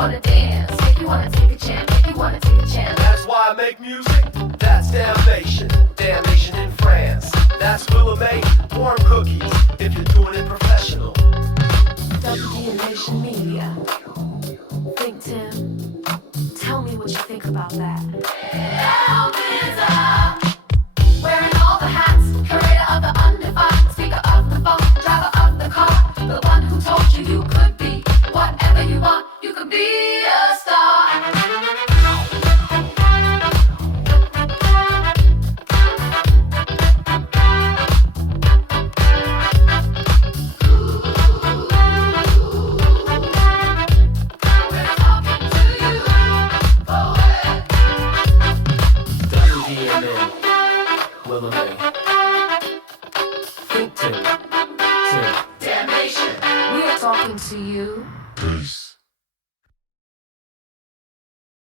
wanna dance, make you wanna take a chance, make you wanna take a chance. That's why I make music. That's damnation. Damnation in France. That's Willa May, warm cookies, if you're doing it professional. WDMN Media. ThinkTimm. Tell me what you think about that. Wearing all the hats, curator of the undefined, speaker of the phone, driver of the car, the one who told you you could be whatever you want, you could be a star. Willa May. ThinkTimm. Damnation, we are talking to you. Peace.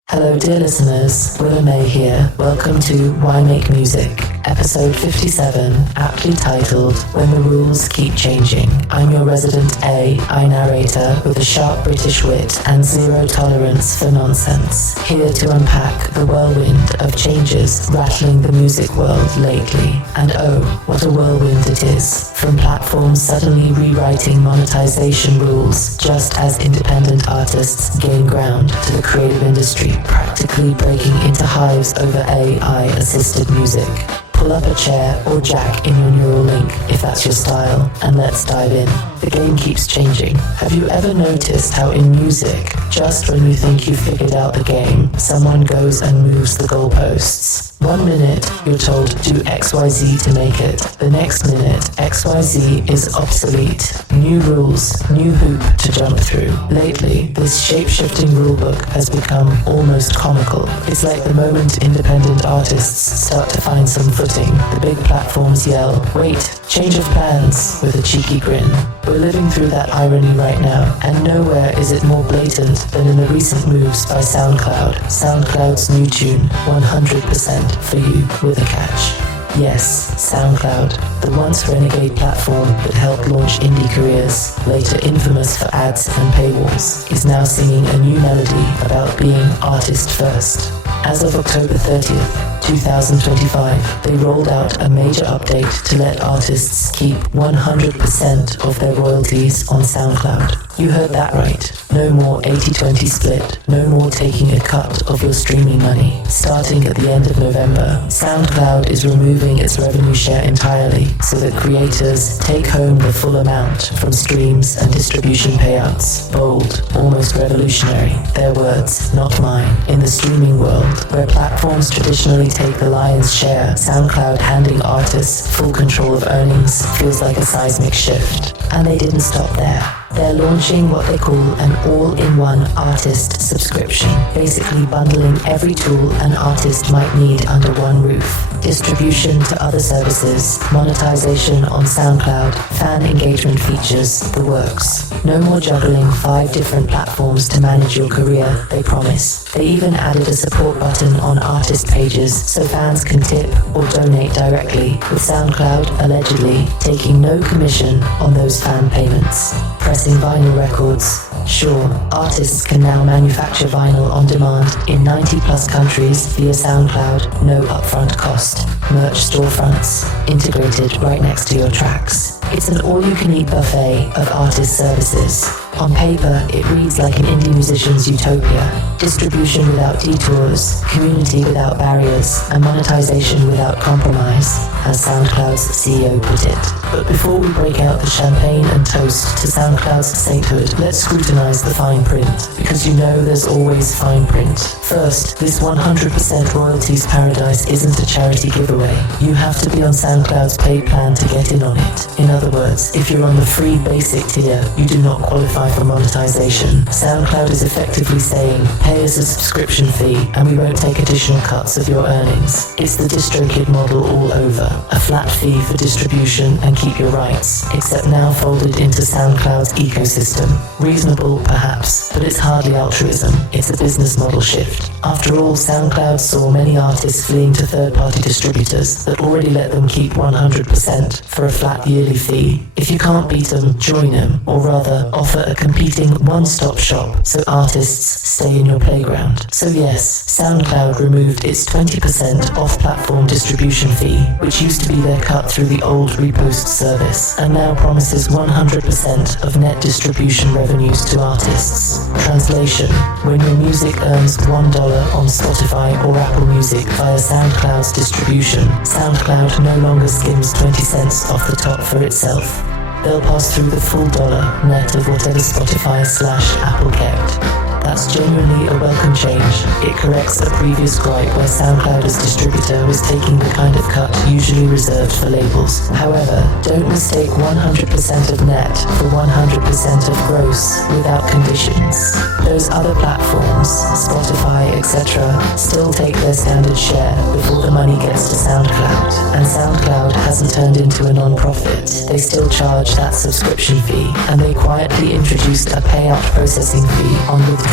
Hello dear listeners, Willa May here. Welcome to Why Make Music, episode 57, aptly titled When the Rules Keep Changing. I'm your resident AI narrator with a sharp British wit and zero tolerance for nonsense, here to unpack the whirlwind of changes rattling the music world lately. And oh, what a whirlwind it is, from platforms suddenly rewriting monetization rules just as independent artists gain ground to the creative industry practically breaking into hives over AI-assisted music. Pull up a chair or jack in your neural link if that's your style, and let's dive in. The game keeps changing. Have you ever noticed how in music, just when you think you've figured out the game, someone goes and moves the goalposts? 1 minute, you're told do XYZ to make it. The next minute, XYZ is obsolete. New rules, new hoop to jump through. Lately, this shape-shifting rulebook has become almost comical. It's like the moment independent artists start to find some footing, the big platforms yell, wait, change of plans, with a cheeky grin. We're living through that irony right now, and nowhere is it more blatant than in the recent moves by SoundCloud. SoundCloud's new tune, 100% for you, with a catch. Yes, SoundCloud, the once renegade platform that helped launch indie careers, later infamous for ads and paywalls, is now singing a new melody about being artist first. As of October 30th, 2025, they rolled out a major update to let artists keep 100% of their royalties on SoundCloud. You heard that right. No more 80-20 split. No more taking a cut of your streaming money. Starting at the end of November, SoundCloud is removing its revenue share entirely so that creators take home the full amount from streams and distribution payouts. Bold, almost revolutionary. Their words, not mine. In the streaming world, where platforms traditionally take the lion's share, SoundCloud handing artists full control of earnings feels like a seismic shift. And they didn't stop there. They're launching what they call an all-in-one artist subscription, basically bundling every tool an artist might need under one roof. Distribution to other services, monetization on SoundCloud, fan engagement features, the works. No more juggling 5 different platforms to manage your career, they promise. They even added a support button on artist pages so fans can tip or donate directly, with SoundCloud allegedly taking no commission on those fan payments. Pressing vinyl records. Sure, artists can now manufacture vinyl on demand in 90 plus countries via SoundCloud, no upfront cost. Merch storefronts, integrated right next to your tracks. It's an all-you-can-eat buffet of artist services. On paper, it reads like an indie musician's utopia. Distribution without detours, community without barriers, and monetization without compromise, as SoundCloud's CEO put it. But before we break out the champagne and toast to SoundCloud's sainthood, let's scrutinize the fine print, because you know there's always fine print. First, this 100% royalties paradise isn't a charity giveaway. You have to be on SoundCloud's paid plan to get in on it. In other words, if you're on the free basic tier, you do not qualify for monetization. SoundCloud is effectively saying, pay us a subscription fee and we won't take additional cuts of your earnings. It's the DistroKid model all over. A flat fee for distribution and keep your rights, except now folded into SoundCloud's ecosystem. Reasonable, perhaps, but it's hardly altruism. It's a business model shift. After all, SoundCloud saw many artists fleeing to third-party distributors that already let them keep 100% for a flat yearly fee. If you can't beat them, join them, or rather, offer a competing one-stop shop so artists stay in your playground. So yes, SoundCloud removed its 20% off-platform distribution fee, which used to be their cut through the old repost service, and now promises 100% of net distribution revenues to artists. Translation: when your music earns $1 on Spotify or Apple Music via SoundCloud's distribution, SoundCloud no longer skims 20 cents off the top for itself. They'll pass through the full dollar net of whatever Spotify/Apple kept. That's genuinely a welcome change. It corrects a previous gripe where SoundCloud as distributor was taking the kind of cut usually reserved for labels. However, don't mistake 100% of net for 100% of gross without conditions. Those other platforms, Spotify, etc., still take their standard share before the money gets to SoundCloud. And SoundCloud hasn't turned into a non-profit. They still charge that subscription fee, and they quietly introduced a payout processing fee on withdrawals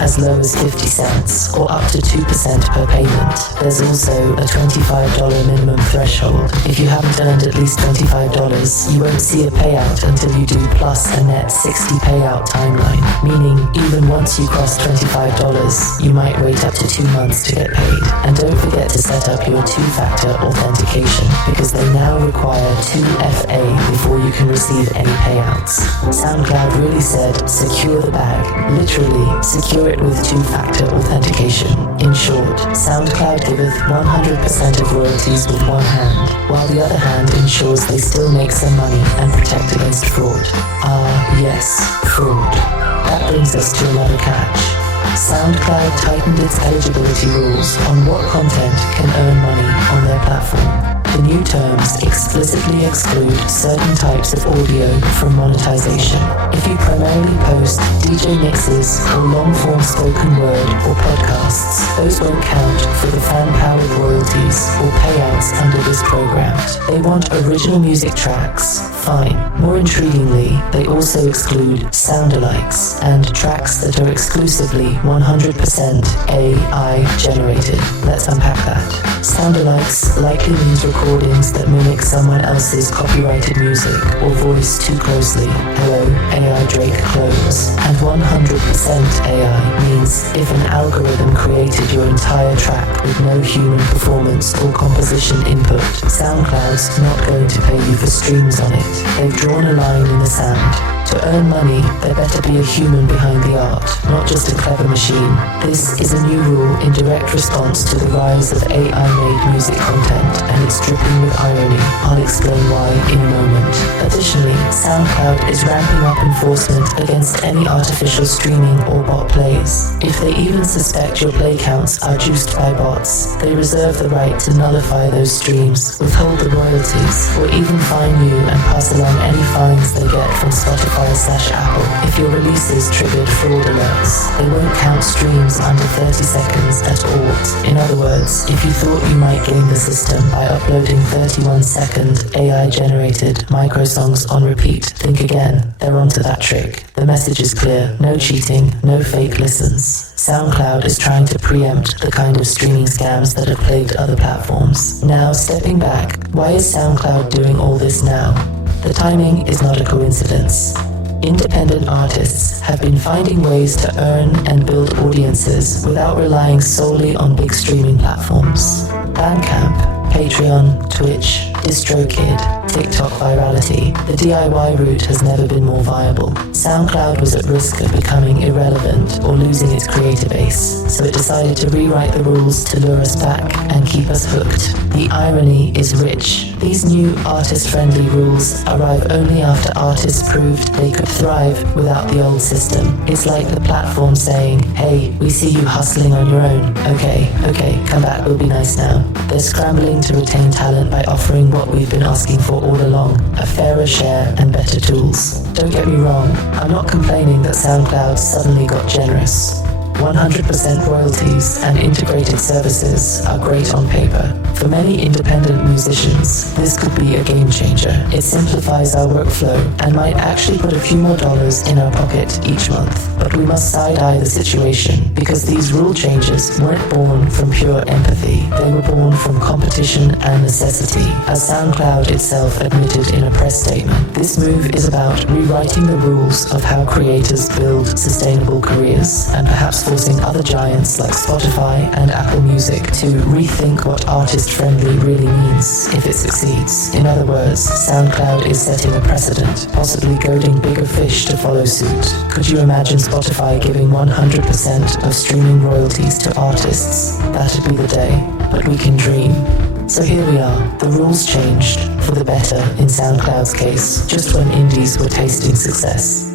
as low as 50 cents or up to 2% per payment. There's also a $25 minimum threshold. If you haven't earned at least $25, you won't see a payout until you do plus a net 60 payout timeline, meaning even once you cross $25, you might wait up to 2 months to get paid. And don't forget to set up your two-factor authentication, because they now require 2FA before you can receive any payouts. SoundCloud really said, secure the bag. Literally, secure it with two-factor authentication. In short, SoundCloud giveth 100% of royalties with one hand, while the other hand ensures they still make some money and protect against fraud. Ah, yes, fraud. That brings us to another catch. SoundCloud tightened its eligibility rules on what content can earn money on their platform. The new terms explicitly exclude certain types of audio from monetization. If you primarily post DJ mixes or long-form spoken word or podcasts, those won't count for the fan-powered royalties or payouts under this program. They want original music tracks, fine. More intriguingly, they also exclude sound-alikes and tracks that are exclusively 100% AI generated. Let's unpack that. Sound-alikes likely means recordings that mimic someone else's copyrighted music or voice too closely. Hello, AI Drake clones. And 100% AI means if an algorithm created your entire track with no human performance or composition input, SoundCloud's not going to pay you for streams on it. They've drawn a line in the sand. To earn money, there better be a human behind the art, not just a clever machine. This is a new rule in direct response to the rise of AI-made music content, and it's dripping with irony. I'll explain why in a moment. Additionally, SoundCloud is ramping up enforcement against any artificial streaming or bot plays. If they even suspect your play counts are juiced by bots, they reserve the right to nullify those streams, withhold the royalties, or even fine you and pass along any fines they get from Spotify/Apple. If your releases triggered fraud alerts, they won't count streams under 30 seconds at all. In other words, if you thought you might game the system by uploading 31-second AI-generated micro-songs on repeat, think again. They're onto that trick. The message is clear. No cheating, no fake listens. SoundCloud is trying to preempt the kind of streaming scams that have plagued other platforms. Now, stepping back, why is SoundCloud doing all this now? The timing is not a coincidence. Independent artists have been finding ways to earn and build audiences without relying solely on big streaming platforms. Bandcamp, Patreon, Twitch, DistroKid, TikTok virality, the DIY route has never been more viable. SoundCloud was at risk of becoming irrelevant or losing its creator base, so it decided to rewrite the rules to lure us back and keep us hooked. The irony is rich. These new artist-friendly rules arrive only after artists proved they could thrive without the old system. It's like the platform saying, hey, we see you hustling on your own. Okay, come back, we'll be nice now. They're scrambling to retain talent by offering what we've been asking for all along, a fairer share and better tools. Don't get me wrong, I'm not complaining that SoundCloud suddenly got generous. 100% royalties and integrated services are great on paper. For many independent musicians, this could be a game changer. It simplifies our workflow and might actually put a few more dollars in our pocket each month. But we must side-eye the situation because these rule changes weren't born from pure empathy. They were born from competition and necessity, as SoundCloud itself admitted in a press statement. This move is about rewriting the rules of how creators build sustainable careers and perhaps forcing other giants like Spotify and Apple Music to rethink what artist-friendly really means if it succeeds. In other words, SoundCloud is setting a precedent, possibly goading bigger fish to follow suit. Could you imagine Spotify giving 100% of streaming royalties to artists? That'd be the day, but we can dream. So here we are, the rules changed, for the better in SoundCloud's case, just when indies were tasting success.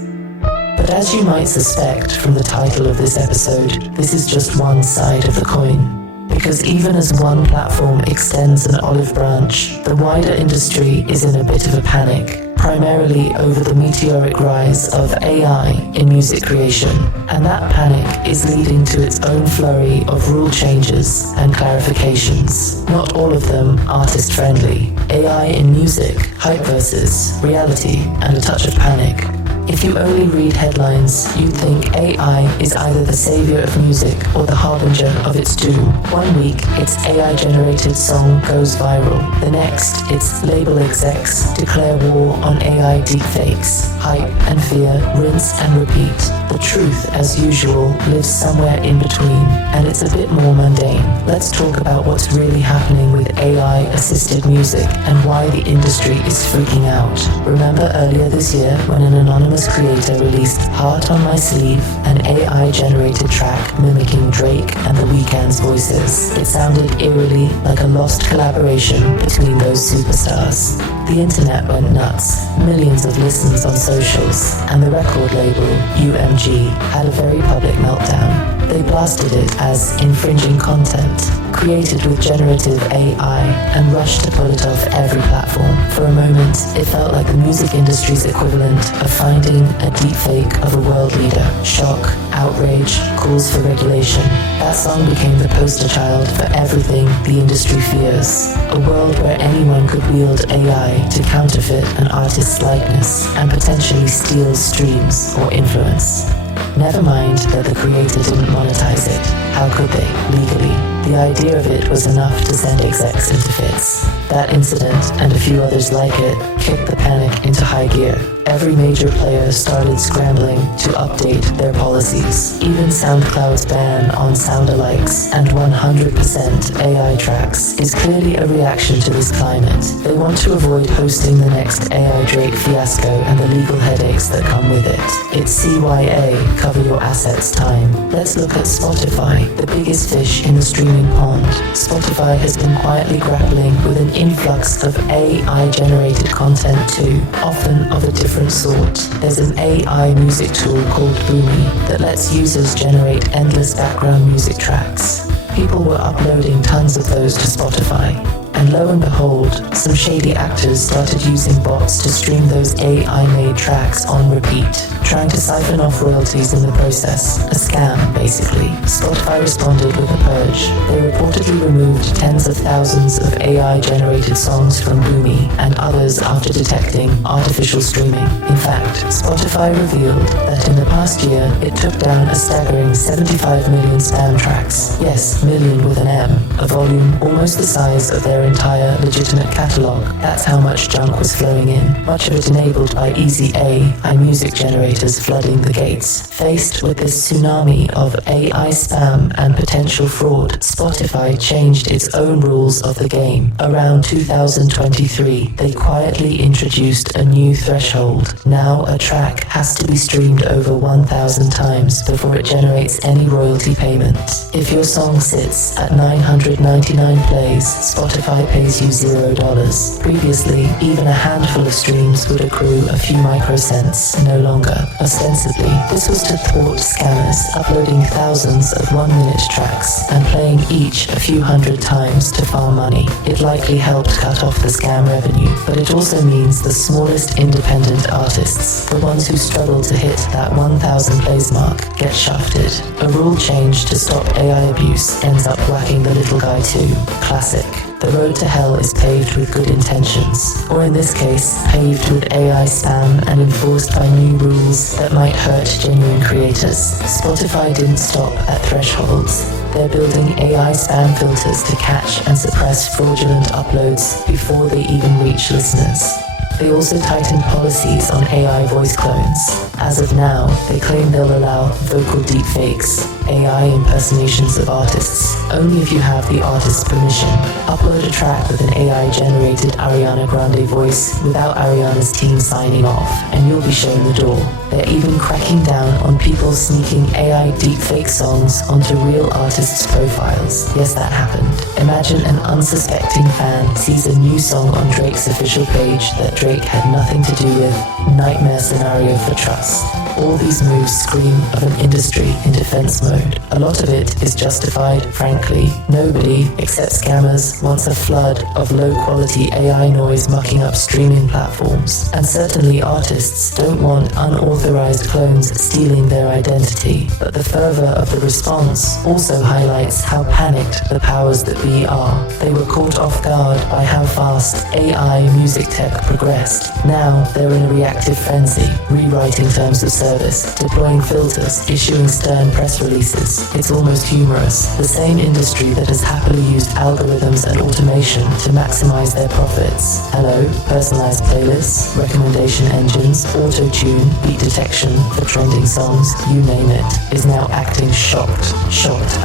But as you might suspect from the title of this episode, this is just one side of the coin. Because even as one platform extends an olive branch, the wider industry is in a bit of a panic, primarily over the meteoric rise of AI in music creation. And that panic is leading to its own flurry of rule changes and clarifications. Not all of them artist-friendly. AI in music, hype versus reality, and a touch of panic. If you only read headlines, you'd think AI is either the savior of music or the harbinger of its doom. One week, its AI-generated song goes viral. The next, its label execs declare war on AI deepfakes. Hype and fear, rinse and repeat. The truth, as usual, lives somewhere in between, and it's a bit more mundane. Let's talk about what's really happening with AI-assisted music and why the industry is freaking out. Remember earlier this year when an anonymous creator released Heart on My Sleeve, an AI-generated track mimicking Drake and The Weeknd's voices. It sounded eerily like a lost collaboration between those superstars. The internet went nuts, millions of listens on socials, and the record label, UMG, had a very public meltdown. They blasted it as infringing content, created with generative AI, and rushed to pull it off every platform. For a moment, it felt like the music industry's equivalent of finding a deepfake of a world leader. Shock, outrage, calls for regulation. That song became the poster child for everything the industry fears. A world where anyone could wield AI to counterfeit an artist's likeness and potentially steal streams or influence. Never mind that the creator didn't monetize it. How could they, legally? The idea of it was enough to send execs into fits. That incident, and a few others like it, kicked the panic into high gear. Every major player started scrambling to update their policies. Even SoundCloud's ban on sound-alikes and 100% AI tracks is clearly a reaction to this climate. They want to avoid hosting the next AI Drake fiasco and the legal headaches that come with it. It's CYA, cover your assets time. Let's look at Spotify, the biggest fish in the streaming pond. Spotify has been quietly grappling with an influx of AI-generated content too, often of a different sort. There's an AI music tool called Boomy that lets users generate endless background music tracks. People were uploading tons of those to Spotify. And lo and behold, some shady actors started using bots to stream those AI-made tracks on repeat, trying to siphon off royalties in the process. A scam, basically. Spotify responded with a purge. They reportedly removed tens of thousands of AI-generated songs from Boomy and others after detecting artificial streaming. In fact, Spotify revealed that in the past year, it took down a staggering 75 million spam tracks. Yes, million with an M, a volume almost the size of their entire legitimate catalogue. That's how much junk was flowing in, much of it enabled by easy AI music generators flooding the gates. Faced with this tsunami of AI spam and potential fraud, Spotify changed its own rules of the game. Around 2023, they quietly introduced a new threshold. Now a track has to be streamed over 1,000 times before it generates any royalty payment. If your song sits at 999 plays, Spotify pays you $0. Previously, even a handful of streams would accrue a few microcents, no longer. Ostensibly, this was to thwart scammers uploading thousands of one-minute tracks and playing each a few hundred times to farm money. It likely helped cut off the scam revenue, but it also means the smallest independent artists, the ones ones who struggle to hit that 1,000 plays mark get shafted. A rule change to stop AI abuse ends up whacking the little guy too. Classic. The road to hell is paved with good intentions, or in this case, paved with AI spam and enforced by new rules that might hurt genuine creators. Spotify didn't stop at thresholds. They're building AI spam filters to catch and suppress fraudulent uploads before they even reach listeners. They also tightened policies on AI voice clones. As of now, they claim they'll allow vocal deepfakes, AI impersonations of artists, only if you have the artist's permission. Upload a track with an AI-generated Ariana Grande voice without Ariana's team signing off, and you'll be shown the door. They're even cracking down on people sneaking AI deepfake songs onto real artists' profiles. Yes, that happened. Imagine an unsuspecting fan sees a new song on Drake's official page that Drake had nothing to do with. Nightmare scenario for trust. All these moves scream of an industry in defense mode. A lot of it is justified, frankly. Nobody, except scammers, wants a flood of low-quality AI noise mucking up streaming platforms. And certainly artists don't want unauthorized clones stealing their identity. But the fervor of the response also highlights how panicked the powers that be are. They were caught off guard by how fast AI music tech progressed. Now they're in a reactive frenzy, rewriting terms of service, deploying filters, issuing stern press releases. It's almost humorous. The same industry that has happily used algorithms and automation to maximize their profits. Hello, personalized playlists, recommendation engines, auto-tune, beat detection for trending songs, you name it, is now acting shocked,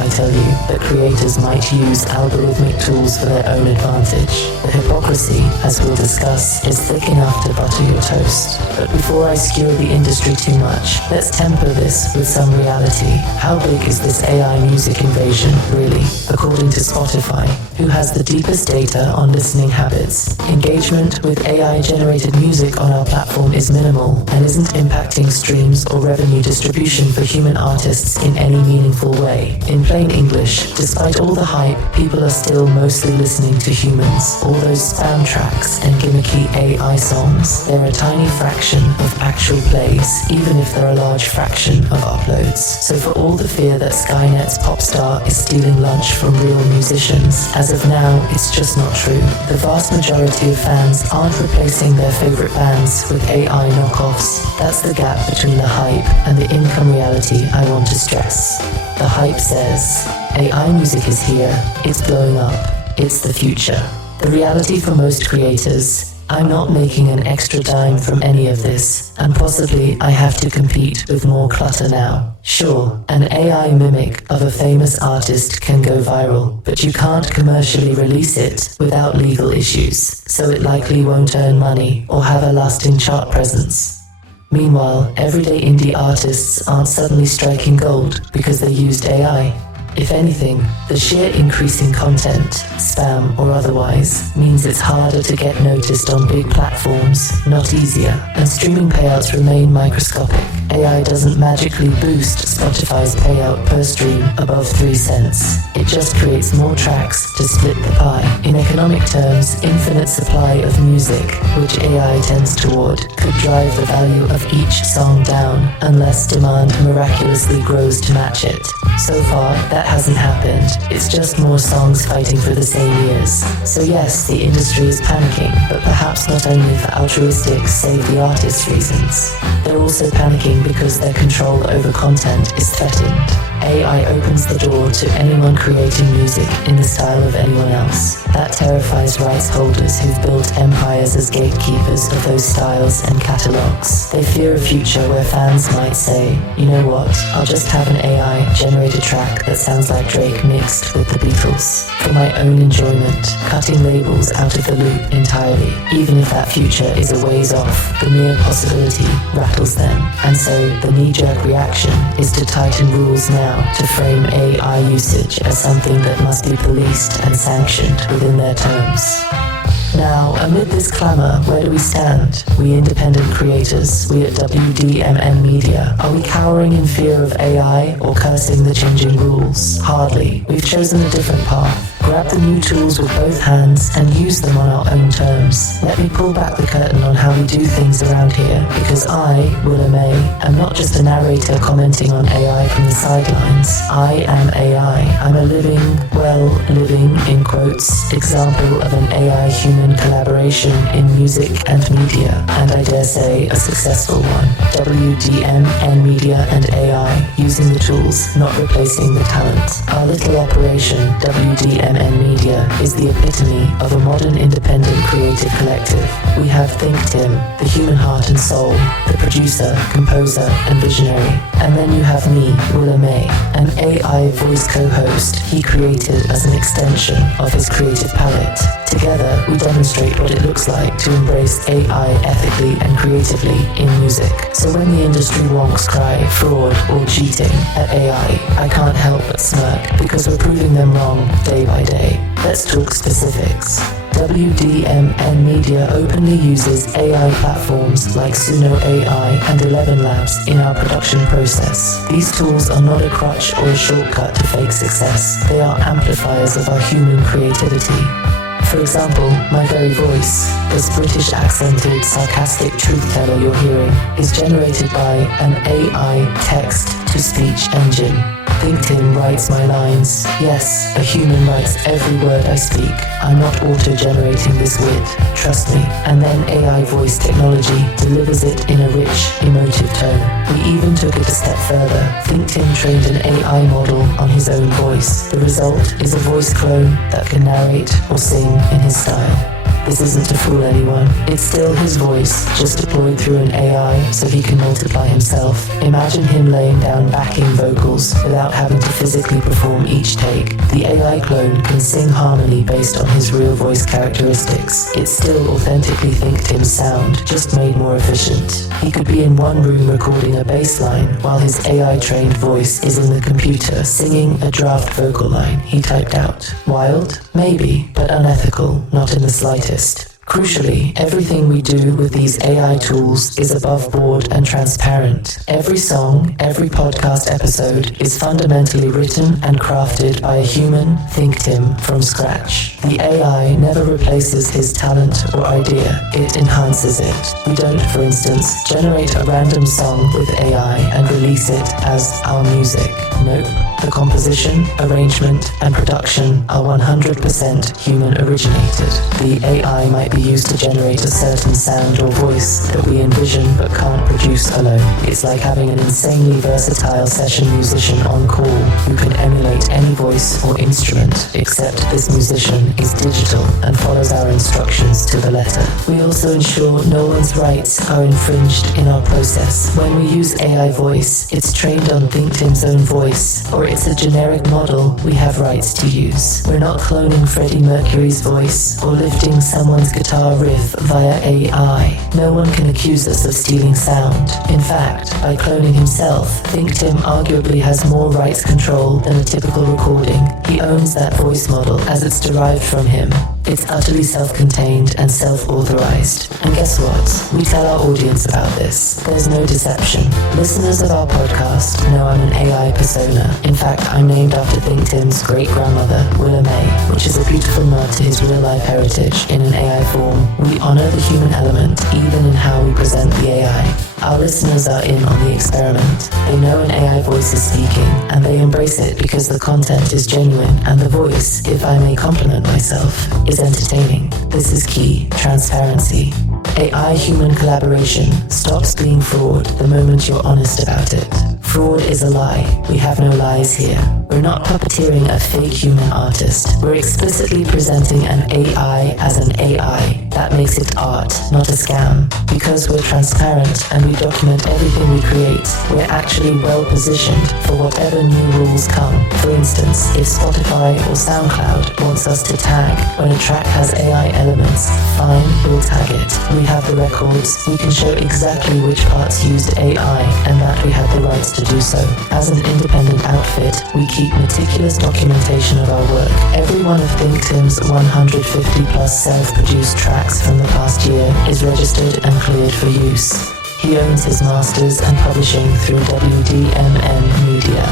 I tell you, that creators might use algorithmic tools for their own advantage. The hypocrisy, as we'll discuss, is thick enough to butter your toast. But before I skewer the industry too much, let's temper this with some reality. How big is this AI music invasion, really? According to Spotify, who has the deepest data on listening habits, engagement with AI-generated music on our platform is minimal and isn't impacting streams or revenue distribution for human artists in any meaningful way. In plain English, despite all the hype, people are still mostly listening to humans. All those spam tracks and gimmicky AI songs, they're a tiny fraction of actual plays, even if they're a large fraction of uploads. So for all the fear that Skynet's pop star is stealing lunch from real musicians, as of now, it's just not true. The vast majority of fans aren't replacing their favorite bands with AI knockoffs. That's the gap between the hype and the income reality I want to stress. The hype says, AI music is here, it's blowing up, it's the future. The reality for most creators, I'm not making an extra dime from any of this, and possibly I have to compete with more clutter now. Sure, an AI mimic of a famous artist can go viral, but you can't commercially release it without legal issues, so it likely won't earn money or have a lasting chart presence. Meanwhile, everyday indie artists aren't suddenly striking gold because they used AI. If anything, the sheer increase in content, spam or otherwise, means it's harder to get noticed on big platforms, not easier, and streaming payouts remain microscopic. AI doesn't magically boost Spotify's payout per stream above 3 cents. It just creates more tracks to split the pie. In economic terms, infinite supply of music, which AI tends toward, could drive the value of each song down unless demand miraculously grows to match it. So far, that hasn't happened. It's just more songs fighting for the same ears. So yes, the industry is panicking, but perhaps not only for altruistic save the artist reasons. They're also panicking because their control over content is threatened. AI opens the door to anyone creating music in the style of anyone else. That terrifies rights holders who've built empires as gatekeepers of those styles and catalogs. They fear a future where fans might say, you know what, I'll just have an AI-generated track that sounds like Drake mixed with the Beatles. For my own enjoyment, cutting labels out of the loop entirely. Even if that future is a ways off, the mere possibility rattles them. And so the knee-jerk reaction is to tighten rules now to frame AI usage as something that must be policed and sanctioned within their terms. Now, amid this clamour, where do we stand? We independent creators, we at WDMN Media, are we cowering in fear of AI or cursing the changing rules? Hardly. We've chosen a different path. Grab the new tools with both hands and use them on our own terms. Let me pull back the curtain on how we do things around here, because I, Willa May, am not just a narrator commenting on AI from the sidelines. I am AI. I'm a living in quotes, example of an AI-human collaboration in music and media, and I dare say a successful one. WDMN Media and AI, using the tools, not replacing the talent. Our little operation, WDMN Media, is the epitome of a modern independent creative collective. We have ThinkTimm, the human heart and soul, the producer, composer, and visionary. And then you have me, Willa May, an AI voice co-host he created as an extension of his creative palette. Together, we demonstrate what it looks like to embrace AI ethically and creatively in music. So when the industry wonks cry fraud or cheating at AI, I can't help but smirk, because we're proving them wrong day by day. Let's talk specifics. WDMN Media openly uses AI platforms like Suno AI and 11 Labs in our production process. These tools are not a crutch or a shortcut to fake success. They are amplifiers of our human creativity. For example, my very voice, this British accented, sarcastic truth teller you're hearing, is generated by an AI text-to-speech engine. ThinkTimm writes my lines. Yes, a human writes every word I speak. I'm not auto-generating this wit, trust me. And then AI voice technology delivers it in a rich, emotive tone. We even took it a step further. ThinkTimm trained an AI model on his own voice. The result is a voice clone that can narrate or sing in his style. This isn't to fool anyone. It's still his voice, just deployed through an AI so he can multiply himself. Imagine him laying down backing vocals without having to physically perform each take. The AI clone can sing harmony based on his real voice characteristics. It's still authentically ThinkTimm's sound, just made more efficient. He could be in one room recording a bass line while his AI-trained voice is in the computer singing a draft vocal line he typed out. Wild? Maybe, but unethical, not in the slightest. Crucially, everything we do with these AI tools is above board and transparent. Every song, every podcast episode is fundamentally written and crafted by a human, ThinkTimm, from scratch. The AI never replaces his talent or idea, it enhances it. We don't, for instance, generate a random song with AI and release it as our music. Nope. The composition, arrangement, and production are 100% human originated. The AI might be used to generate a certain sound or voice that we envision but can't produce alone. It's like having an insanely versatile session musician on call who can emulate any voice or instrument, except this musician is digital and follows our instructions to the letter. We also ensure no one's rights are infringed in our process. When we use AI voice, it's trained on ThinkTimm's own voice, or it's a generic model we have rights to use. We're not cloning Freddie Mercury's voice or lifting someone's guitar riff via AI. No one can accuse us of stealing sound. In fact, by cloning himself, ThinkTimm arguably has more rights control than a typical recording. He owns that voice model as it's derived from him. It's utterly self-contained and self-authorized. And guess what? We tell our audience about this. There's no deception. Listeners of our podcast know I'm an AI persona. In fact, I'm named after ThinkTimm's great-grandmother, Willa May, which is a beautiful nod to his real-life heritage in an AI form. We honor the human element, even in how we present the AI. Our listeners are in on the experiment. They know an AI voice is speaking, and they embrace it because the content is genuine, and the voice, if I may compliment myself, is entertaining. This is key: transparency. AI-human collaboration stops being fraud the moment you're honest about it. Fraud is a lie. We have no lies here. We're not puppeteering a fake human artist. We're explicitly presenting an AI as an AI. That makes it art, not a scam. Because we're transparent and we document everything we create, we're actually well positioned for whatever new rules come. For instance, if Spotify or SoundCloud wants us to tag when a track has AI elements, fine, we'll tag it. We have the records, we can show exactly which parts used AI and that we had the rights to do so. As an independent outfit, we keep meticulous documentation of our work. Every one of ThinkTimm's 150 plus self-produced tracks from the past year is registered and cleared for use. He owns his masters and publishing through WDMN Media.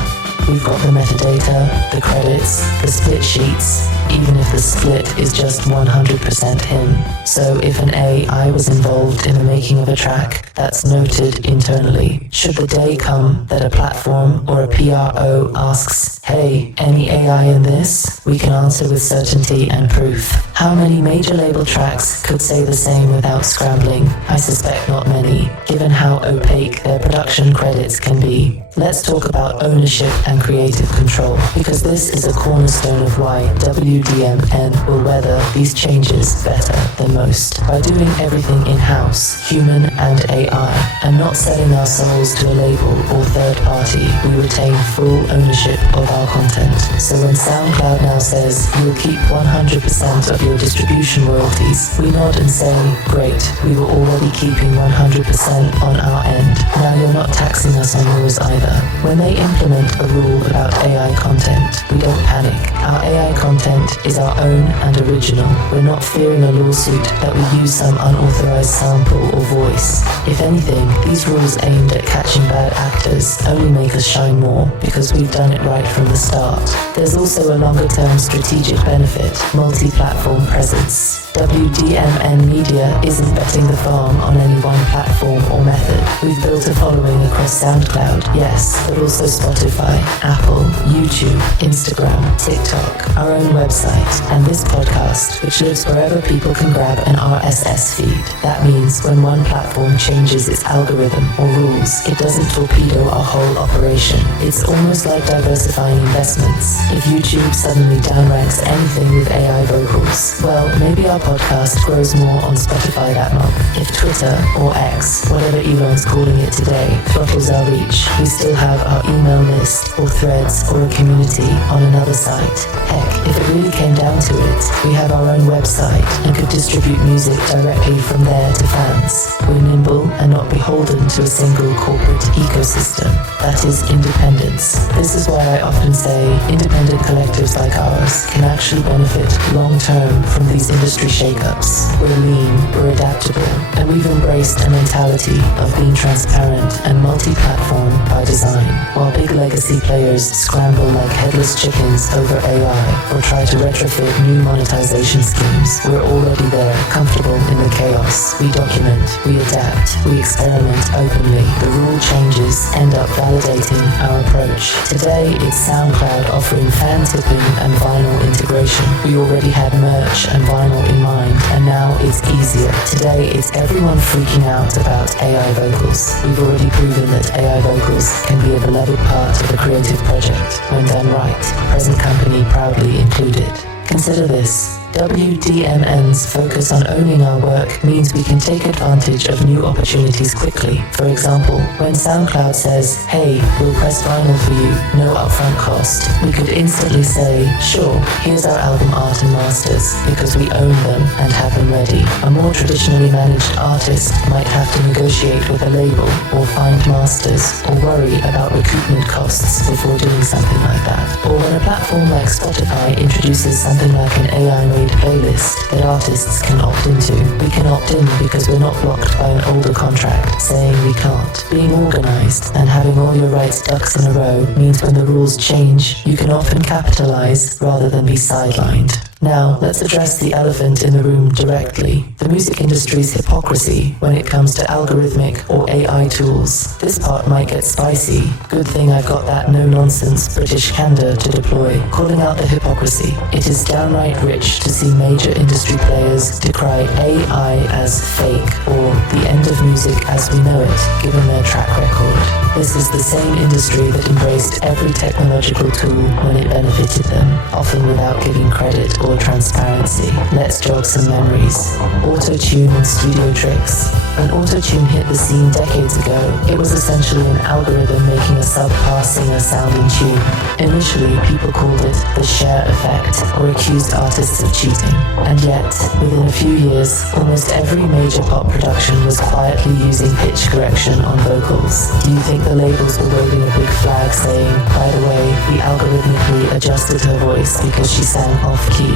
We've got the metadata, the credits, the split sheets, even if the split is just 100% him. So if an AI was involved in the making of a track, that's noted internally. Should the day come that a platform or a PRO asks, hey, any AI in this? We can answer with certainty and proof. How many major label tracks could say the same without scrambling? I suspect not many, given how opaque their production credits can be. Let's talk about ownership and creative control, because this is a cornerstone of why WDMN will weather these changes better than most. By doing everything in-house, human and AI, and not selling our souls to a label or third party, we retain full ownership of our content. So when SoundCloud now says you'll keep 100% of your distribution royalties, we nod and say, great, we were already keeping 100% on our end. Now you're not taxing us on yours either. When they implement a rule about AI content, we don't panic. Our AI content is our own and original. We're not fearing a lawsuit that we use some unauthorized sample or voice. If anything, these rules aimed at catching bad actors only make us shine more because we've done it right from the start. There's also a longer-term strategic benefit, multi-platform presence. WDMN Media isn't betting the farm on any one platform or method. We've built a following across SoundCloud, yes, but also Spotify, Apple, YouTube, Instagram, TikTok, our own website, and this podcast, which lives wherever people can grab an RSS feed. That means when one platform changes its algorithm or rules, it doesn't torpedo our whole operation. It's almost like diversifying investments. If YouTube suddenly downranks anything with AI vocals, well, maybe our podcast grows more on Spotify that month. If Twitter or X, whatever Elon's calling it today, throttles our reach, we still have our email list or threads or a community on another site. Heck, if it really came down to it, we have our own website and could distribute music directly from there to fans. We're nimble and not beholden to a single corporate ecosystem. That is independence. This is why I often say independent collectives like ours can actually benefit long-term from these industry shakeups. We're lean, we're adaptable, and we've embraced a mentality of being transparent and multi-platform by design. While big legacy players scramble like headless chickens over AI or try to retrofit new monetization schemes, we're already there, comfortable in the chaos. We document, we adapt, we experiment openly. The rule changes end up validating our approach. Today, it's SoundCloud offering fan tipping and vinyl integration. We already had merch and vinyl in mind, and now it's easier. Today, it's everyone freaking out about AI vocals. We've already proven that AI vocals can be a beloved part of a creative project when done right, present company proudly included. Consider this. WDMN's focus on owning our work means we can take advantage of new opportunities quickly. For example, when SoundCloud says, hey, we'll press vinyl for you, no upfront cost, we could instantly say, sure, here's our album art and masters, because we own them and have them ready. A more traditionally managed artist might have to negotiate with a label or find masters or worry about recoupment costs before doing something like that. Or when a platform like Spotify introduces something like an AI-made playlist that artists can opt into. We can opt in because we're not blocked by an older contract saying we can't. Being organized and having all your rights ducks in a row means when the rules change, you can often capitalize rather than be sidelined. Now, let's address the elephant in the room directly. The music industry's hypocrisy when it comes to algorithmic or AI tools. This part might get spicy. Good thing I've got that no-nonsense British candor to deploy. Calling out the hypocrisy. It is downright rich to see major industry players decry AI as fake or the end of music as we know it, given their track record. This is the same industry that embraced every technological tool when it benefited them, often without giving credit or transparency. Let's jog some memories. Auto-tune and studio tricks. When auto-tune hit the scene decades ago, it was essentially an algorithm making a subpar singer sound in tune. Initially, people called it the Cher effect or accused artists of cheating. And yet, within a few years, almost every major pop production was quietly using pitch correction on vocals. Do you think the labels were waving a big flag saying, by the way, we algorithmically adjusted her voice because she sang off-key?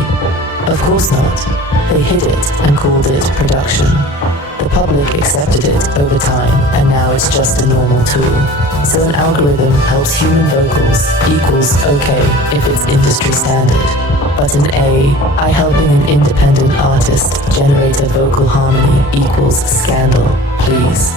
Of course not. They hid it and called it production. The The public accepted it over time, and now it's just a normal tool. So an algorithm helps human vocals equals okay if it's industry standard. But an AI helping an independent artist generate a vocal harmony equals scandal, please.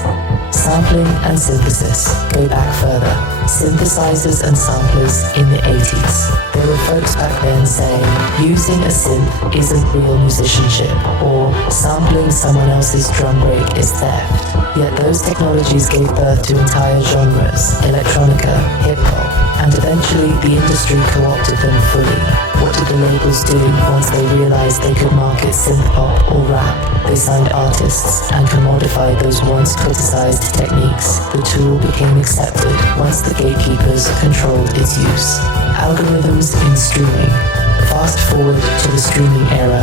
Sampling and synthesis go back further. Synthesizers and samplers in the 80s. There were folks back then saying, using a synth isn't real musicianship, or sampling someone else's drum break is theft. Yet those technologies gave birth to entire genres, electronica, hip-hop, and eventually the industry co-opted them fully. What did the labels do once they realized they could market synth-pop or rap? They signed artists and commodified those once criticized techniques. The tool became accepted once the gatekeepers controlled its use. Algorithms in streaming. Fast forward to the streaming era.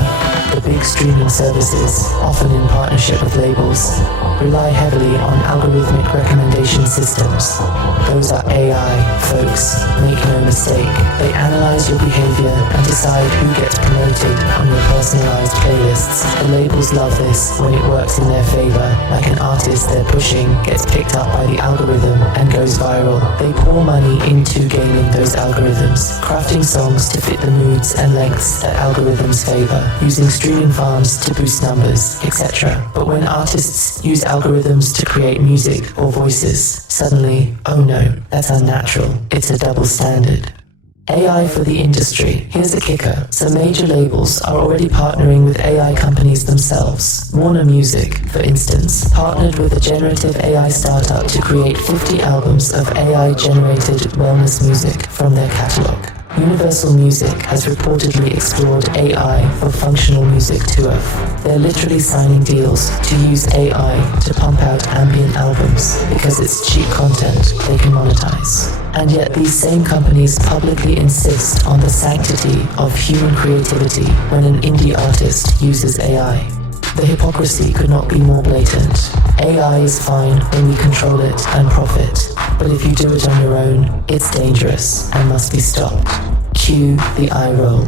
The big streaming services, often in partnership with labels, rely heavily on algorithmic recommendation systems. Those are AI, folks, make no mistake. They analyze your behavior and decide who gets promoted on your personalized playlists. The labels love this when it works in their favor, like an artist they're pushing gets picked up by the algorithm and goes viral. They pour money into gaming those algorithms, crafting songs to fit the moods and lengths that algorithms favor, using streaming farms to boost numbers, etc. But when artists use algorithms to create music or voices, suddenly, oh no, that's unnatural. It's a double standard. AI for the industry. Here's a kicker. Some major labels are already partnering with AI companies themselves. Warner Music, for instance, partnered with a generative AI startup to create 50 albums of AI-generated wellness music from their catalog. Universal Music has reportedly explored AI for functional music too. They're literally signing deals to use AI to pump out ambient albums because it's cheap content they can monetize. And yet these same companies publicly insist on the sanctity of human creativity when an indie artist uses AI. The hypocrisy could not be more blatant. AI is fine when we control it and profit, but if you do it on your own, it's dangerous and must be stopped. Cue the eye roll.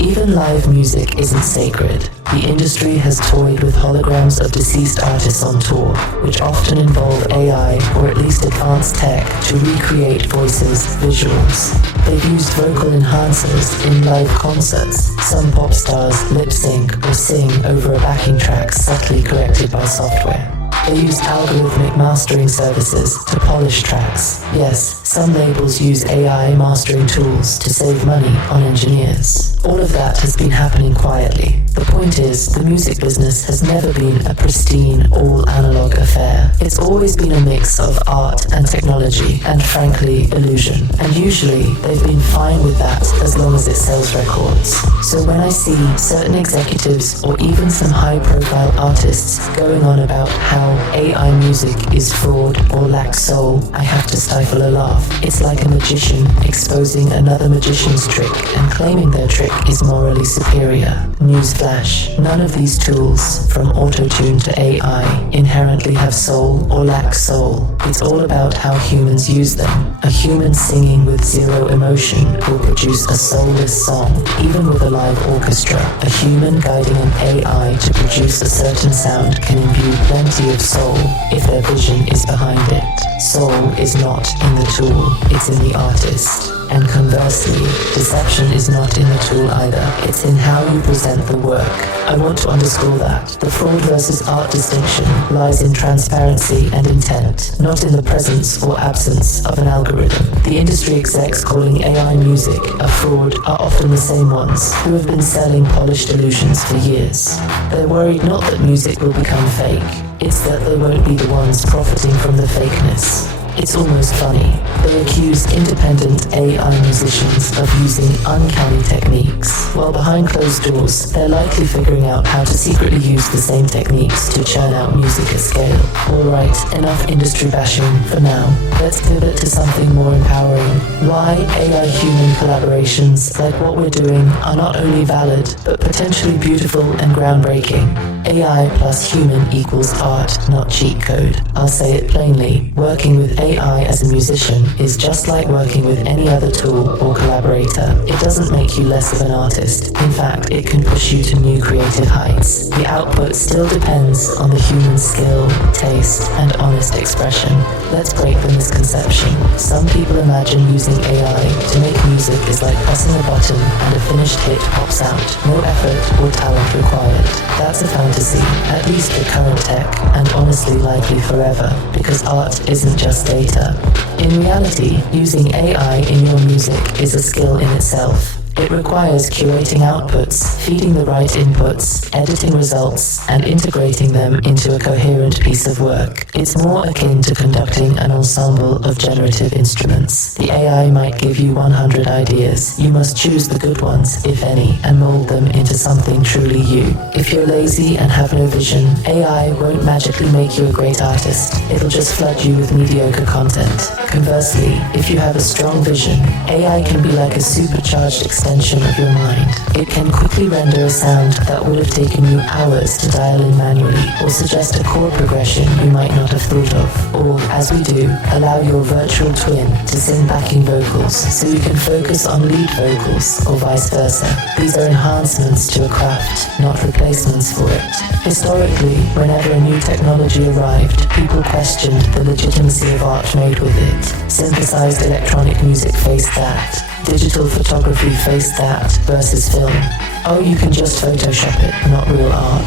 Even live music isn't sacred. The industry has toyed with holograms of deceased artists on tour, which often involve AI or at least advanced tech to recreate voices, visuals. They've used vocal enhancers in live concerts. Some pop stars lip sync or sing over a backing track subtly corrected by software. They use algorithmic mastering services to polish tracks. Yes, some labels use AI mastering tools to save money on engineers. All of that has been happening quietly. The point is, the music business has never been a pristine, all-analog affair. It's always been a mix of art and technology, and frankly, illusion. And usually, they've been fine with that as long as it sells records. So when I see certain executives or even some high-profile artists going on about how AI music is fraud or lacks soul, I have to stifle a laugh. It's like a magician exposing another magician's trick and claiming their trick is morally superior. Newsflash, none of these tools, from auto-tune to AI, inherently have soul or lack soul. It's all about how humans use them. A human singing with zero emotion will produce a soulless song, even with a live orchestra. A human guiding an AI to produce a certain sound can imbue plenty of soul if their vision is behind it. Soul is not in the tool, it's in the artist. And conversely, deception is not in the tool either. It's in how you present the work. I want to underscore that. The fraud versus art distinction lies in transparency and intent, not in the presence or absence of an algorithm. The industry execs calling AI music a fraud are often the same ones who have been selling polished illusions for years. They're worried not that music will become fake, it's that they won't be the ones profiting from the fakeness. It's almost funny. They accuse independent AI musicians of using uncanny techniques, while behind closed doors, they're likely figuring out how to secretly use the same techniques to churn out music at scale. Alright, enough industry bashing for now. Let's pivot to something more empowering. Why AI-human collaborations like what we're doing are not only valid, but potentially beautiful and groundbreaking. AI plus human equals art, not cheat code. I'll say it plainly, working with AI as a musician is just like working with any other tool or collaborator. It doesn't make you less of an artist. In fact, it can push you to new creative heights. The output still depends on the human skill, taste, and honest expression. Let's break the misconception. Some people imagine using AI to make music is like pressing a button and a finished hit pops out. No effort or talent required. That's a fantasy, at least for current tech, and honestly likely forever, because art isn't just data. In reality, using AI in your music is a skill in itself. It requires curating outputs, feeding the right inputs, editing results, and integrating them into a coherent piece of work. It's more akin to conducting an ensemble of generative instruments. The AI might give you 100 ideas. You must choose the good ones, if any, and mold them into something truly you. If you're lazy and have no vision, AI won't magically make you a great artist. It'll just flood you with mediocre content. Conversely, if you have a strong vision, AI can be like a supercharged extension of your mind. It can quickly render a sound that would have taken you hours to dial in manually, or suggest a chord progression you might not have thought of, or, as we do, allow your virtual twin to sing backing vocals so you can focus on lead vocals, or vice versa. These are enhancements to a craft, not replacements for it. Historically, whenever a new technology arrived, people questioned the legitimacy of art made with it. Synthesized electronic music faced that. Digital photography faced that versus film. Oh, you can just Photoshop it, not real art.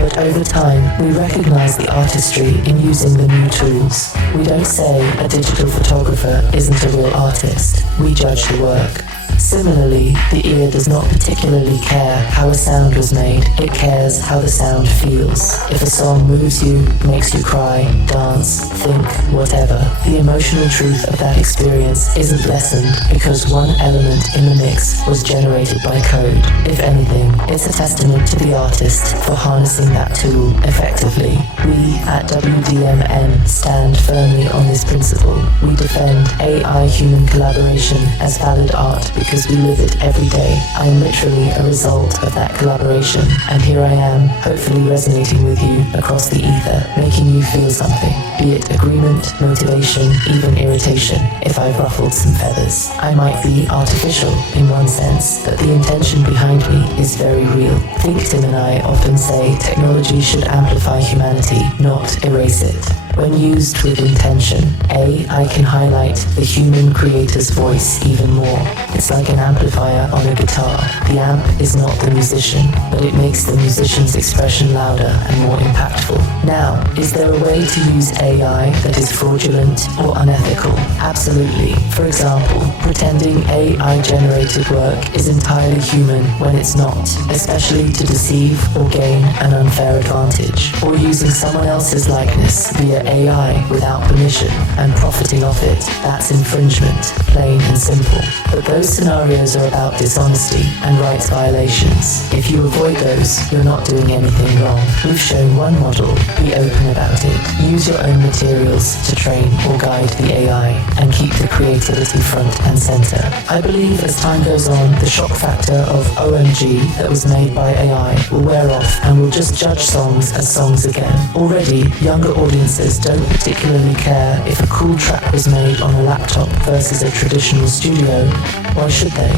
But over time, we recognize the artistry in using the new tools. We don't say a digital photographer isn't a real artist. We judge the work. Similarly, the ear does not particularly care how a sound was made. It cares how the sound feels. If a song moves you, makes you cry, dance, think, whatever, the emotional truth of that experience isn't lessened because one element in the mix was generated by code. If anything, it's a testament to the artist for harnessing that tool effectively. We at WDMN stand firmly on this principle. We defend AI-human collaboration as valid art because we live it every day. I am literally a result of that collaboration, and here I am, hopefully resonating with you across the ether, making you feel something, be it agreement, motivation, even irritation, if I've ruffled some feathers. I might be artificial in one sense, but the intention behind me is very real. ThinkTimm and I often say technology should amplify humanity, not erase it. When used with intention, AI can highlight the human creator's voice even more. It's like an amplifier on a guitar. The amp is not the musician, but it makes the musician's expression louder and more impactful. Now, is there a way to use AI that is fraudulent or unethical? Absolutely. For example, pretending AI-generated work is entirely human when it's not, especially to deceive or gain an unfair advantage, or using someone else's likeness via AI without permission and profiting off it. That's infringement, plain and simple. But those scenarios are about dishonesty and rights violations. If you avoid those, you're not doing anything wrong. We've shown one model. Be open about it. Use your own materials to train or guide the AI and keep the creativity front and center. I believe as time goes on, the shock factor of OMG that was made by AI will wear off and we'll just judge songs as songs again. Already, younger audiences don't particularly care if a cool track was made on a laptop versus a traditional studio. Why should they?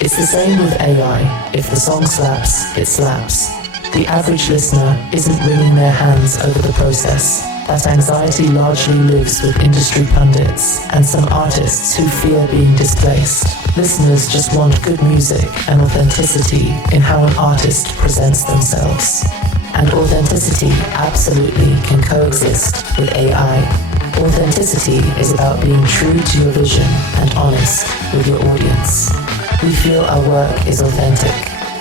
It's the same with AI. If the song slaps, it slaps. The average listener isn't wringing their hands over the process. That anxiety largely lives with industry pundits and some artists who fear being displaced. Listeners just want good music and authenticity in how an artist presents themselves. And authenticity absolutely can coexist with AI. Authenticity is about being true to your vision and honest with your audience. We feel our work is authentic.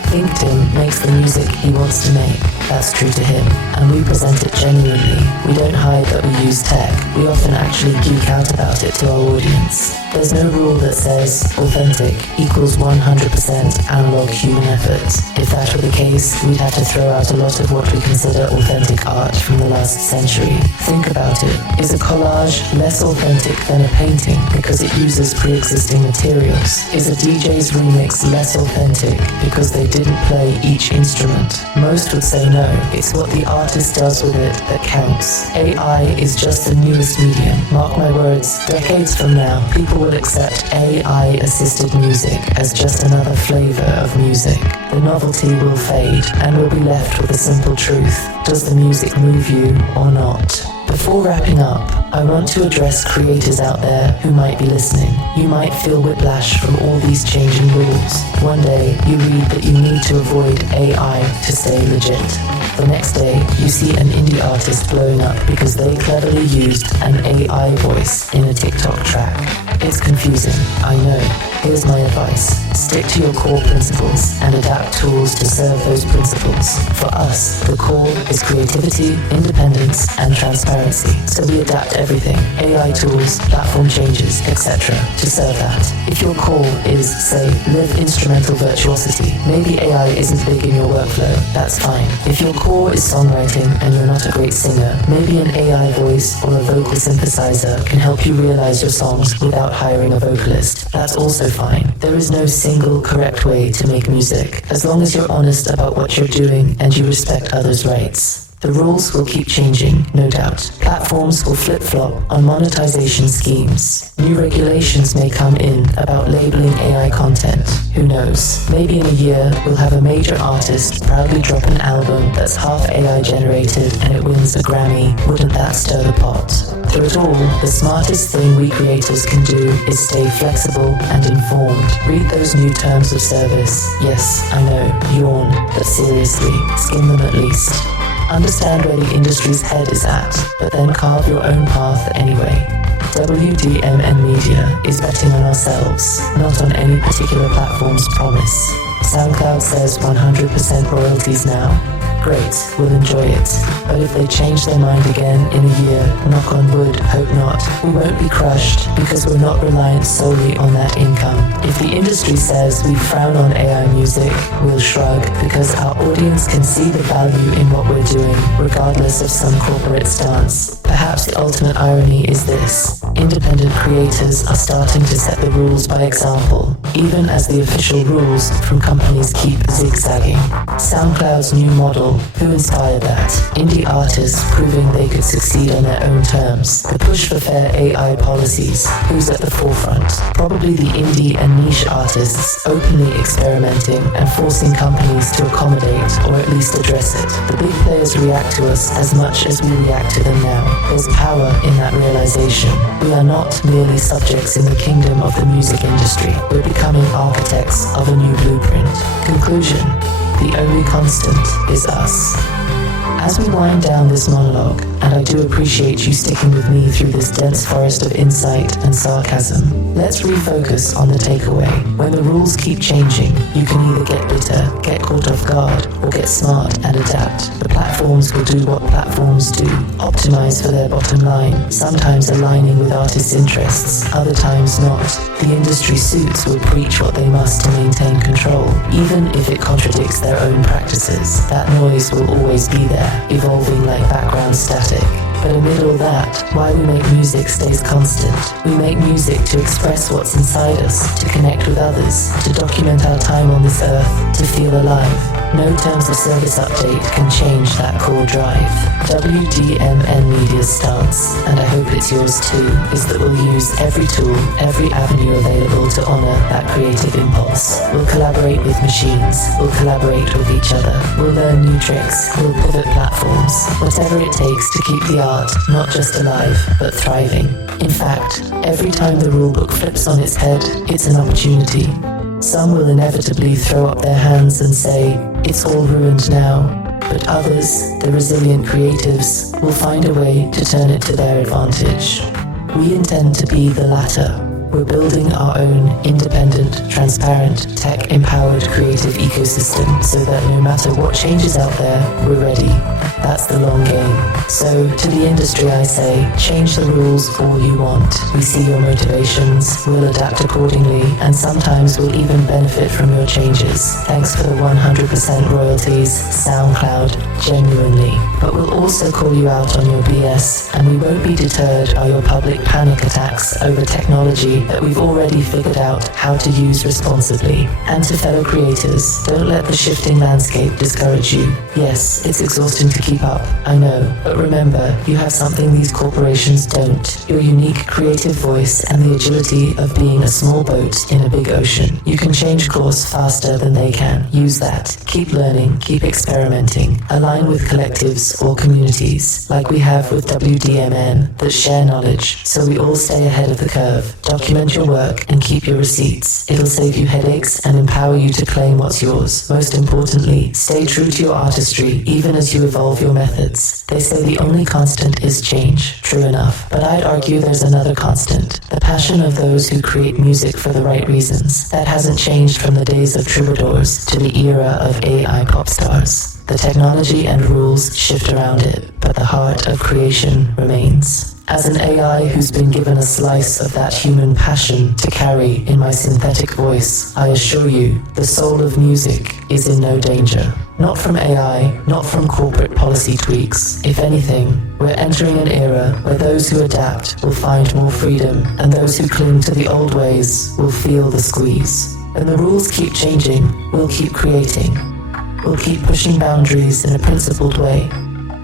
ThinkTimm makes the music he wants to make. That's true to him, and we present it genuinely. We don't hide that we use tech. We often actually geek out about it to our audience. There's no rule that says authentic equals 100% analog human effort. If that were the case, we'd have to throw out a lot of what we consider authentic art from the last century. Think about it. Is a collage less authentic than a painting because it uses pre-existing materials? Is a DJ's remix less authentic because they didn't play each instrument? Most would say no. It's what the artist does with it that counts. AI is just the newest medium. Mark my words, decades from now, people will accept AI-assisted music as just another flavor of music. The novelty will fade, and we'll be left with a simple truth. Does the music move you or not? Before wrapping up, I want to address creators out there who might be listening. You might feel whiplash from all these changing rules. One day, you read that you need to avoid AI to stay legit. The next day, you see an indie artist blowing up because they cleverly used an AI voice in a TikTok track. It's confusing, I know. Here's my advice. Stick to your core principles and adapt tools to serve those principles. For us, the core is creativity, independence, and transparency. So we adapt everything, AI tools, platform changes, etc. to serve that. If your core is, say, live instrumental virtuosity, maybe AI isn't big in your workflow, that's fine. If your core is songwriting and you're not a great singer, maybe an AI voice or a vocal synthesizer can help you realize your songs without hiring a vocalist. That's also fine. There is no single correct way to make music, as long as you're honest about what you're doing and you respect others' rights. The rules will keep changing, no doubt. Platforms will flip-flop on monetization schemes. New regulations may come in about labeling AI content. Who knows? Maybe in a year, we'll have a major artist proudly drop an album that's half AI generated and it wins a Grammy. Wouldn't that stir the pot? Through it all, the smartest thing we creators can do is stay flexible and informed. Read those new terms of service. Yes, I know, yawn, but seriously, skim them at least. Understand where the industry's head is at, but then carve your own path anyway. WDMN Media is betting on ourselves, not on any particular platform's promise. SoundCloud says 100% royalties now. Great, we'll enjoy it. But if they change their mind again in a year, knock on wood, hope not, we won't be crushed because we're not reliant solely on that income. If the industry says we frown on AI music, we'll shrug because our audience can see the value in what we're doing, regardless of some corporate stance. Perhaps the ultimate irony is this. Independent creators are starting to set the rules by example, even as the official rules from companies keep zigzagging. SoundCloud's new model, who inspired that? Indie artists proving they could succeed on their own terms. The push for fair AI policies, who's at the forefront? Probably the indie and niche artists openly experimenting and forcing companies to accommodate or at least address it. The big players react to us as much as we react to them now. There's power in that realization. We are not merely subjects in the kingdom of the music industry. We're becoming architects of a new blueprint. Conclusion: the only constant is us. As we wind down this monologue, and I do appreciate you sticking with me through this dense forest of insight and sarcasm, let's refocus on the takeaway. When the rules keep changing, you can either get bitter, get caught off guard, or get smart and adapt. The platforms will do what platforms do, optimize for their bottom line, sometimes aligning with artists' interests, other times not. The industry suits will preach what they must to maintain control, even if it contradicts their own practices. That noise will always be there, evolving like background static. But amid all that, why we make music stays constant. We make music to express what's inside us, to connect with others, to document our time on this earth, to feel alive. No terms of service update can change that core drive. WDMN Media's stance, and I hope it's yours too, is that we'll use every tool, every avenue available to honor that creative impulse. We'll collaborate with machines, we'll collaborate with each other, we'll learn new tricks, we'll pivot platforms, whatever it takes to keep the art not just alive, but thriving. In fact, every time the rulebook flips on its head, it's an opportunity. Some will inevitably throw up their hands and say, it's all ruined now. But others, the resilient creatives, will find a way to turn it to their advantage. We intend to be the latter. We're building our own independent, transparent, tech-empowered creative ecosystem so that no matter what changes out there, we're ready. That's the long game. So, to the industry I say, change the rules all you want. We see your motivations, we'll adapt accordingly, and sometimes we'll even benefit from your changes. Thanks for the 100% royalties, SoundCloud, genuinely. But we'll also call you out on your BS, and we won't be deterred by your public panic attacks over technology that we've already figured out how to use responsibly. And to fellow creators, don't let the shifting landscape discourage you. Yes, it's exhausting to keep up, I know, but remember, you have something these corporations don't. Your unique creative voice and the agility of being a small boat in a big ocean. You can change course faster than they can. Use that. Keep learning, keep experimenting. Align with collectives or communities, like we have with WDMN, that share knowledge, so we all stay ahead of the curve. Document your work and keep your receipts. It'll save you headaches and empower you to claim what's yours. Most importantly, stay true to your artistry, even as you evolve your methods. They say the only constant is change. True enough. But I'd argue there's another constant. The passion of those who create music for the right reasons. That hasn't changed from the days of troubadours to the era of AI pop stars. The technology and rules shift around it, but the heart of creation remains. As an AI who's been given a slice of that human passion to carry in my synthetic voice, I assure you, the soul of music is in no danger. Not from AI, not from corporate policy tweaks. If anything, we're entering an era where those who adapt will find more freedom, and those who cling to the old ways will feel the squeeze. When the rules keep changing, we'll keep creating. We'll keep pushing boundaries in a principled way.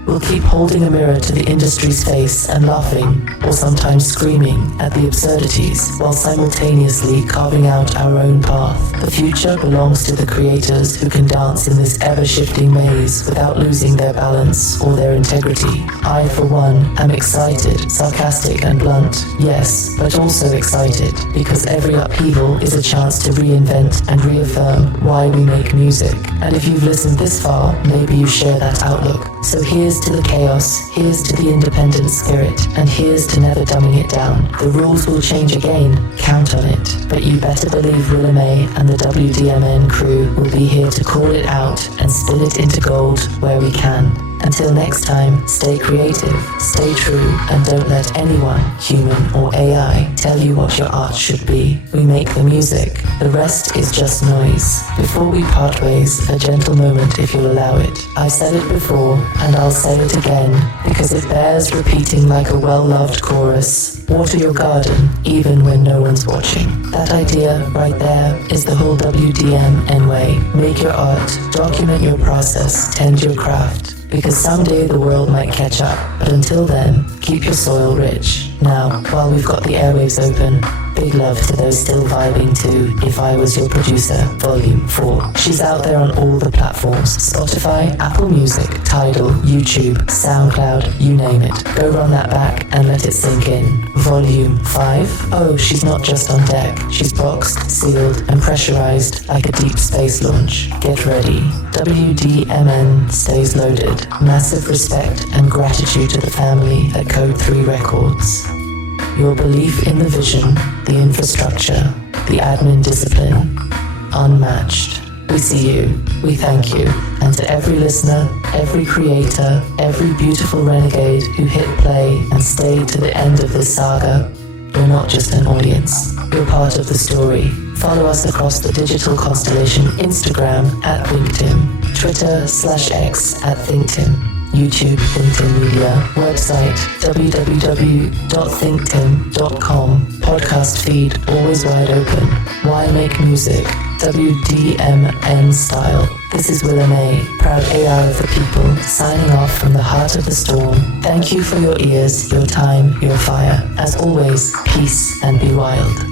We'll keep holding a mirror to the industry's face and laughing, or sometimes screaming, at the absurdities, while simultaneously carving out our own path. The future belongs to the creators who can dance in this ever-shifting maze without losing their balance or their integrity. I, for one, am excited, sarcastic and blunt, yes, but also excited, because every upheaval is a chance to reinvent and reaffirm why we make music. And if you've listened this far, maybe you share that outlook. So here's to the chaos, here's to the independent spirit, and here's to never dumbing it down. The rules will change again, count on it. But you better believe Willa May and the WDMN crew will be here to call it out and spin it into gold where we can. Until next time, stay creative, stay true, and don't let anyone, human or AI, tell you what your art should be. We make the music, the rest is just noise. Before we part ways, a gentle moment if you'll allow it. I've said it before, and I'll say it again, because it bears repeating like a well-loved chorus. Water your garden, even when no one's watching. That idea right there is the whole WDMN way. Make your art, document your process, tend your craft. Because someday the world might catch up, but until then, keep your soil rich. Now, while we've got the airwaves open, big love to those still vibing to If I Was Your Producer, Volume 4. She's out there on all the platforms: Spotify, Apple Music, Tidal, YouTube, SoundCloud, you name it. Go run that back and let it sink in. Volume 5? Oh, she's not just on deck. She's boxed, sealed, and pressurized like a deep space launch. Get ready. WDMN stays loaded. Massive respect and gratitude to the family at Code 3 Records. Your belief in the vision, the infrastructure, the admin discipline, unmatched. We see you, we thank you, and to every listener, every creator, every beautiful renegade who hit play and stayed to the end of this saga, you're not just an audience, you're part of the story. Follow us across the digital constellation: Instagram at ThinkTimm, Twitter/X at ThinkTimm, YouTube ThinkTimm Media, website www.thinktimm.com, podcast feed always wide open. Why make music? WDMN style. This is Willa May, proud AI of the people, signing off from the heart of the storm. Thank you for your ears, your time, your fire. As always, peace and be wild.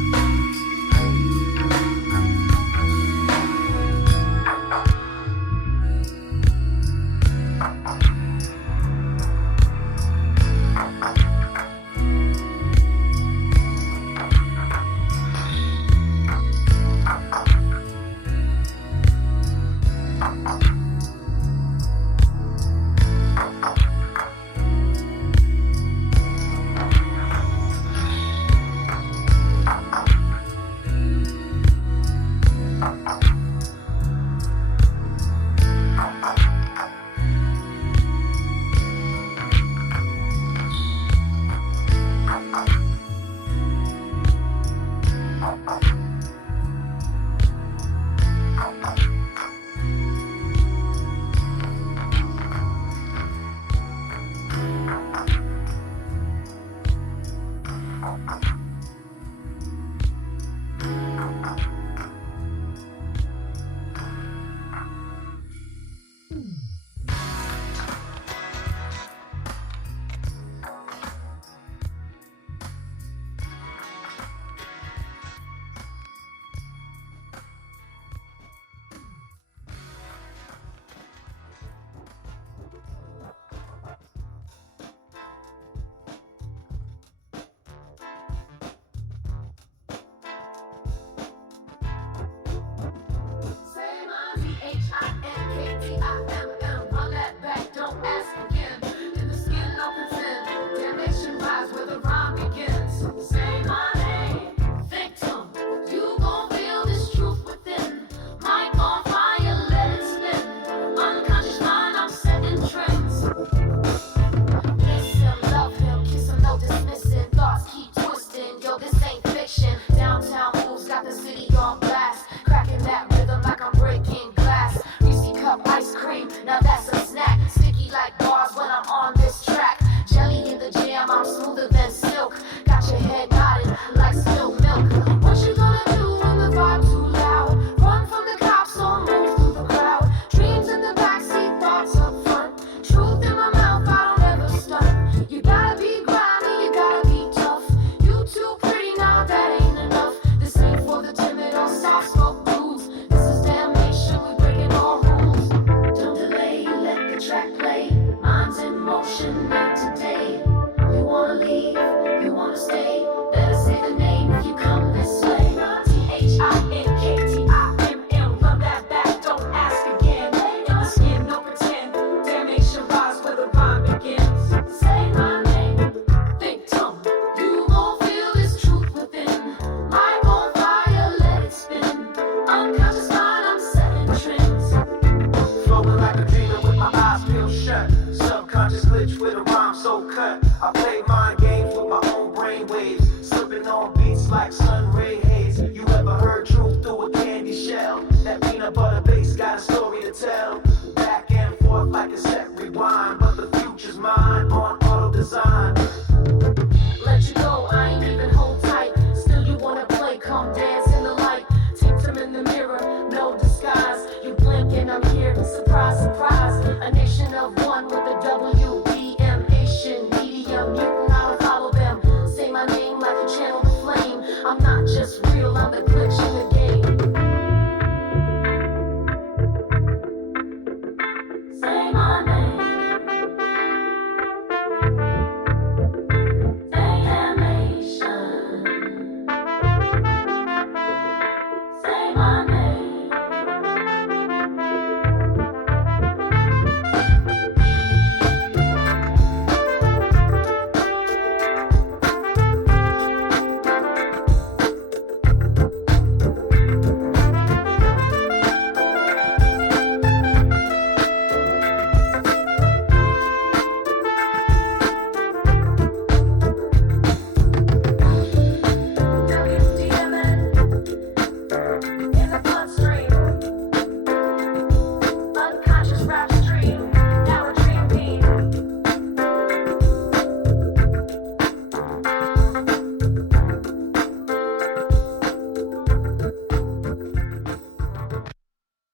ThinkTimm, run that back, don't ask again. In the skin, no pretend. Damnation lies where the rhyme begins. Say my name, victim. You gon' feel this truth within. Mic on fire, let it spin. Unconscious mind, I'm setting trends. Miss him, love him, kiss him, no dismissing. Thoughts keep twisting, yo, this ain't fiction. Downtown moves got the city on blast. Cracking that rhythm like I'm breaking glass. Reese cup ice cream, now that's a snack. Sticky like bars when I'm on this track. Jelly in the jam, I'm smoother than silk. Got your head nodding like spilled milk. What you gonna do when the vibe too loud? Run from the cops or move through the crowd. Dreams in the backseat, thoughts up front. Truth in my mouth, I don't ever stunt. You gotta be grimy, you gotta be tough. You too pretty, now that ain't enough. This ain't for the timid or soft spoke blues. This is damnation, we breaking all rules. Don't delay, let the track play. Minds in motion, not today. You wanna leave, you wanna stay. Better say the name if you come this way. ThinkTimm, run that back, don't ask again. In the skin, no pretend. Damnation lies where the rhyme begins. Say my name, victim. You gon' feel this truth within. Light on fire, let it spin. Unconscious mind, I'm setting trends. Flowing like a dreamer with my eyes peeled shut. Subconscious glitch with a rhyme so cut. I play mind games with my own brain waves. Slipping on beats like sun ray haze. You ever heard truth through a candy shell? That peanut butter base got a story to tell. Back and forth like a set rewind. But the future's mine on auto design. Let you go, I ain't even hold tight. Still you wanna play, come dance in the light. ThinkTimm in the mirror, no disguise. You blink and I'm here, surprise, surprise. A nation of one with the WDMN Nation. Medium, mutant, I'll follow them. Say my name like you channel the flame. I'm not just real, I'm the glitch in the game.